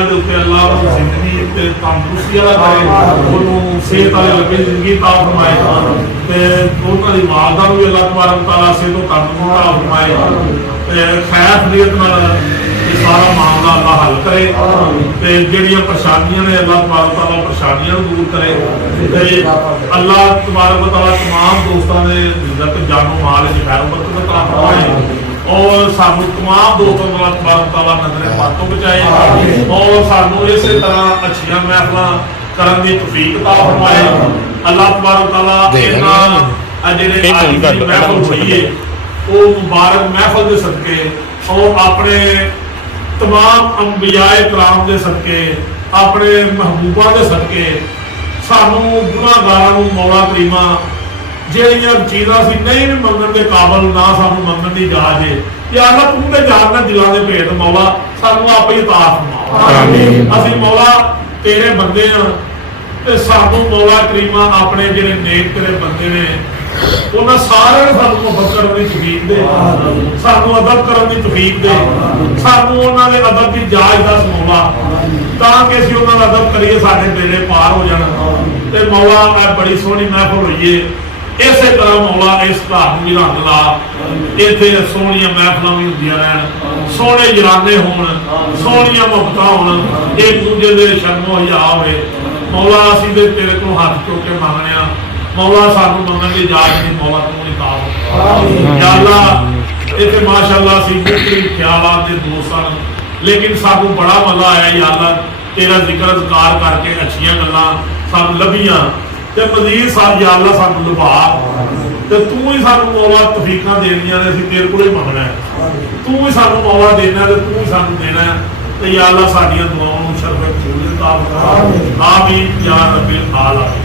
दुनिया के उत्ते अल्लाह उहदी जिंदगी ते तंदुरुस्ती वाला करे, उहनूं सेहत वाली लंबी जिंदगी ता फरमाए ते उहनां दी वालदा नूं भी अल्लाह तबारक तआला सेहत तंदुरुस्ती ता फरमाए ते खैर खरीत नाल सारा मामला अल्लाह हल करे ते जिहड़ियां परेशानियां ने अल्लाह तबारक तआला परेशानियां नूं दूर करे ते अल्लाह तबारक तआला तमाम दोस्तां दे इज्जत जानो माल च खैर बरकत अता फरमाए और सानू तमाम दोस्तों को अल्लाह तबारक तआला नजरे बातों बचाए और सानू इसे तरह अच्छियां महफिलां करन दी तौफीक अता फरमाए। अल्लाह तबारक तआला इन्हां जिहड़े महफिल होई है वो मुबारक महफिल दे सदके और अपने तमाम अंबियाए कराम दे सदके अपने महबूबा दे सदके सानू गुनाहगारां नूं मौला करीमा ਜਿਹੜੀਆਂ ਚੀਜ਼ਾਂ ਅਸੀਂ ਨਹੀਂ ਵੀ ਮੰਗਣ ਦੇ ਕਾਬਲ ਨਾ ਸਾਨੂੰ ਮੰਗਣ ਦੀ ਇਜਾਜ਼ਤ ਹੈ ਯਾ ਅੱਲਾਹ ਤੂੰ ਤੇ ਜਾਣਨਾ ਦਿਲਾਂ ਦੇ ਭੇਦ ਮੌਲਾ ਸਾਨੂੰ ਆਪੇ ਹੀ ਅਤਾ ਫਰਮਾ। ਆਮੀਨ। ਅਸੀਂ ਮੌਲਾ ਤੇਰੇ ਬੰਦੇ ਹਾਂ ਤੇ ਸਾਨੂੰ ਮੌਲਾ ਕਰੀਮਾ ਆਪਣੇ ਜਿਹੜੇ ਨੇਕ ਤੇਰੇ ਬੰਦੇ ਨੇ ਉਹਨਾਂ ਸਾਰਿਆਂ ਨੂੰ ਸਾਨੂੰ ਮੁਹੱਬਤ ਕਰਨ ਦੀ ਤੌਫੀਕ ਦੇ, ਸਾਨੂੰ ਅਦਬ ਕਰਨ ਦੀ ਤੌਫੀਕ ਦੇ, ਸਾਨੂੰ ਉਹਨਾਂ ਦੇ ਅਦਬ ਦੀ ਇਜਾਜ਼ਤ ਦੱਸ ਮੌਲਾ ਤਾਂ ਕਿ ਅਸੀਂ ਉਹਨਾਂ ਦਾ ਅਦਬ ਕਰੀਏ ਸਾਡੇ ਬੇੜੇ ਪਾਰ ਹੋ ਜਾਣ ਤੇ ਮੌਲਾ ਇਹ ਬੜੀ ਸੋਹਣੀ ਮਹਿਫਿਲ ਹੋਈ ਹੈ। इस तरह मौला इस घर भी रंग ला, इत्थे सोहणियां महफिलां भी हुंदियां रहन, सोहणे जराने होण, सोहणियां मुहब्बतां होण, एक दूजे दे शर्मो हया होवे मौला। असीं ते तेरे कोल हथ चुक के मंगने आ मौला सानू मंगण दी इजाजत नहीं मौला तू नहीं ता या अल्लाह। इत्थे माशाअल्लाह असीं मुख्तलिफ ख्यालात दे दोस्त सन लेकिन सानू बड़ा मजा आया या अल्लाह तेरा जिक्र अज़कार करके अच्छियां गल्लां सानू लभियां ते मजीद साथ या अल्लाह सानू लभा ते तू ही सानू मौला तौफीकां देनियां ने असीं तेरे कोल ही मंगना है, तू ही सानू मौला देना ते तू ही सानू देना है ते या अल्लाह साडियां दुआवां नूं शरफ कबूल अता फरमा। आमीन या रब्बिल आलमीन।